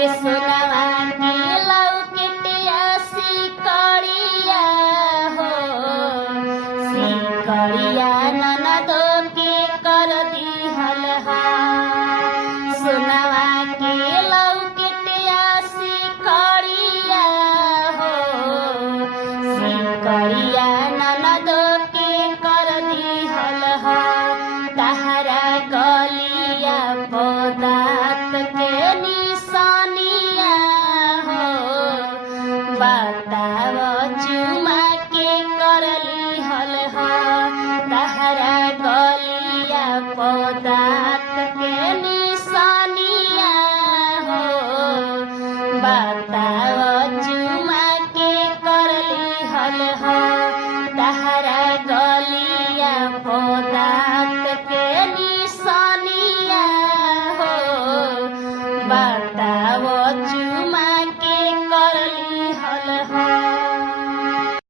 सोनवा के लौकिटिया सिकड़िया हो सिकड़िया ननदो के कर दिहल हा सोनवा के लौकिटिया सिकड़िया हो सिकड़िया ननदो के कर दिहल हा तहरा गलिया पदार्थ के निशानिया हो बताव चुमा के करली हल हो तहरा गलिया पदार्थ के निशानिया हो बताव चुमा के करली हल हो तहरा गलिया पदार्थ के निशानिया हो बताव चुमा के करली